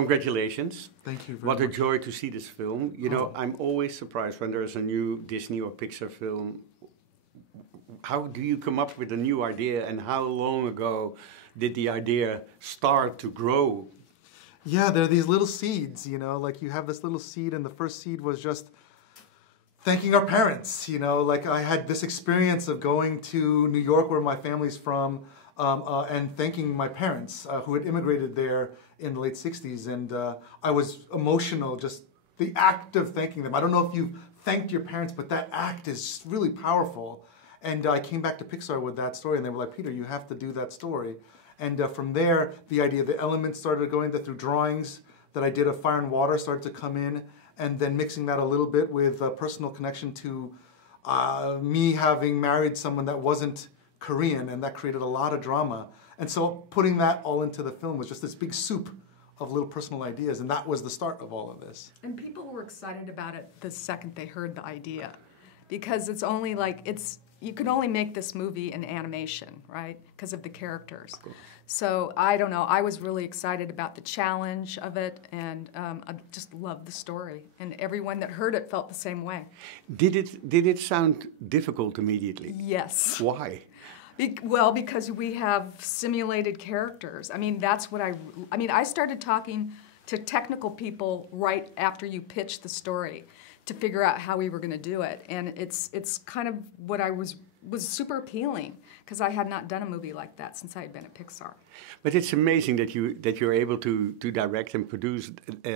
congratulations. Thank you very much. What a much. joy to see this film. You know, I'm always surprised when there is a new Disney or Pixar film. How do you come up with a new idea, and how long ago did the idea start to grow? Yeah, there are these little seeds, you know, like you have this little seed, and the first seed was just thanking our parents, you know, like I had this experience of going to New York, where my family's from, and thanking my parents who had immigrated there in the late 60s, and I was emotional, just the act of thanking them. I don't know if you've thanked your parents, but that act is really powerful. And I came back to Pixar with that story, and they were like, Peter, you have to do that story. And from there, the idea, the elements started going through drawings that I did of fire and water started to come in, and then mixing that a little bit with a personal connection to me having married someone that wasn't Korean, and that created a lot of drama. And so putting that all into the film was just this big soup of little personal ideas, and that was the start of all of this. And people were excited about it the second they heard the idea, because it's only like, you can only make this movie in animation, right? Because of the characters. Cool. So I don't know, I was really excited about the challenge of it, and I just loved the story. And everyone that heard it felt the same way. Did it sound difficult immediately? Yes. Why? Well, because we have simulated characters. I mean, that's what I started talking to technical people right after you pitched the story to figure out how we were going to do it. And it's kind of what I was super appealing, because I had not done a movie like that since I had been at Pixar. But it's amazing that you're able to direct and produce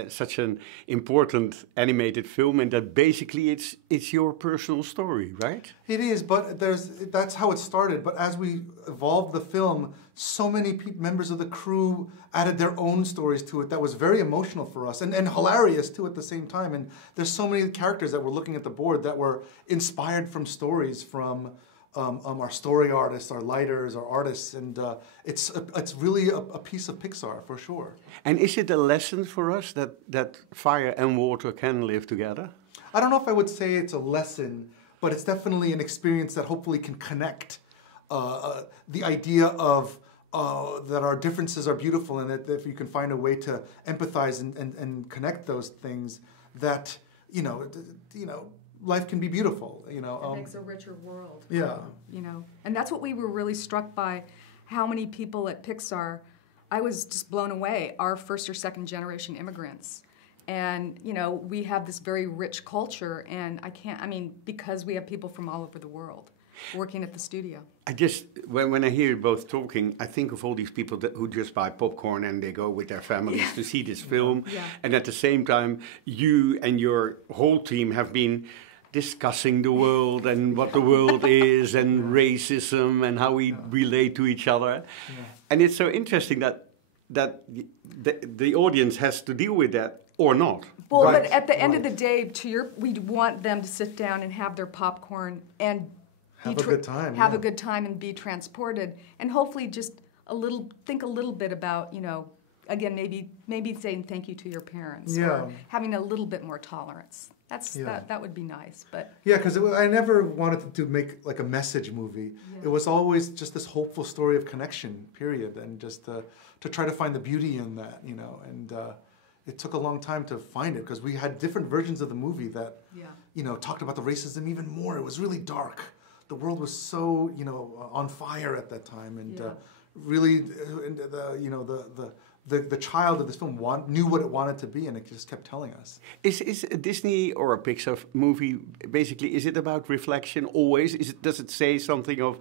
such an important animated film, and that basically it's your personal story, right? It is, but that's how it started. But as we evolved the film, so many members of the crew added their own stories to it that was very emotional for us, and hilarious too at the same time. And there's so many characters that we're looking at the board that were inspired from stories from our story artists, our lighters, our artists, and it's really a piece of Pixar for sure. And is it a lesson for us that fire and water can live together? I don't know if I would say it's a lesson, but it's definitely an experience that hopefully can connect the idea of that our differences are beautiful, and that if you can find a way to empathize and connect those things, that you know, life can be beautiful, you know. It makes a richer world. Yeah. You know, and that's what we were really struck by, how many people at Pixar, I was just blown away, are first or second generation immigrants. And, you know, we have this very rich culture, and because we have people from all over the world working at the studio. When I hear you both talking, I think of all these people who just buy popcorn and they go with their families to see this film. Yeah. And at the same time, you and your whole team have been discussing the world and what the world is, and racism and how we relate to each other. Yeah. And it's so interesting that the audience has to deal with that or not. Well, right. But at the end of the day, we want them to sit down and have their popcorn and have a good time. Have a good time and be transported, and hopefully just think a little bit about, you know, again, maybe saying thank you to your parents, or having a little bit more tolerance. That would be nice, but yeah, because I never wanted to make like a message movie. Yeah. It was always just this hopeful story of connection, period, and just to try to find the beauty in that, you know. And it took a long time to find it, because we had different versions of the movie that you know, talked about the racism even more. It was really dark. The world was so, you know, on fire at that time, and really, the child of this film knew what it wanted to be, and it just kept telling us. Is a Disney or a Pixar movie basically? Is it about reflection always? Does it say something of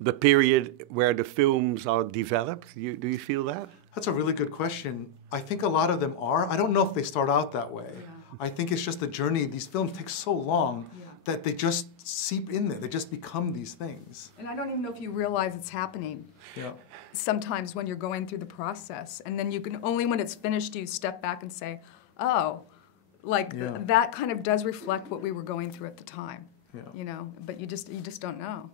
the period where the films are developed? Do you feel that? That's a really good question. I think a lot of them are. I don't know if they start out that way. Yeah. I think it's just the journey. These films take so long. Yeah. That they just seep in there. They just become these things. And I don't even know if you realize it's happening. Yeah. Sometimes when you're going through the process, and then you can only when it's finished do you step back and say, oh, like that kind of does reflect what we were going through at the time. Yeah. You know, but you just don't know.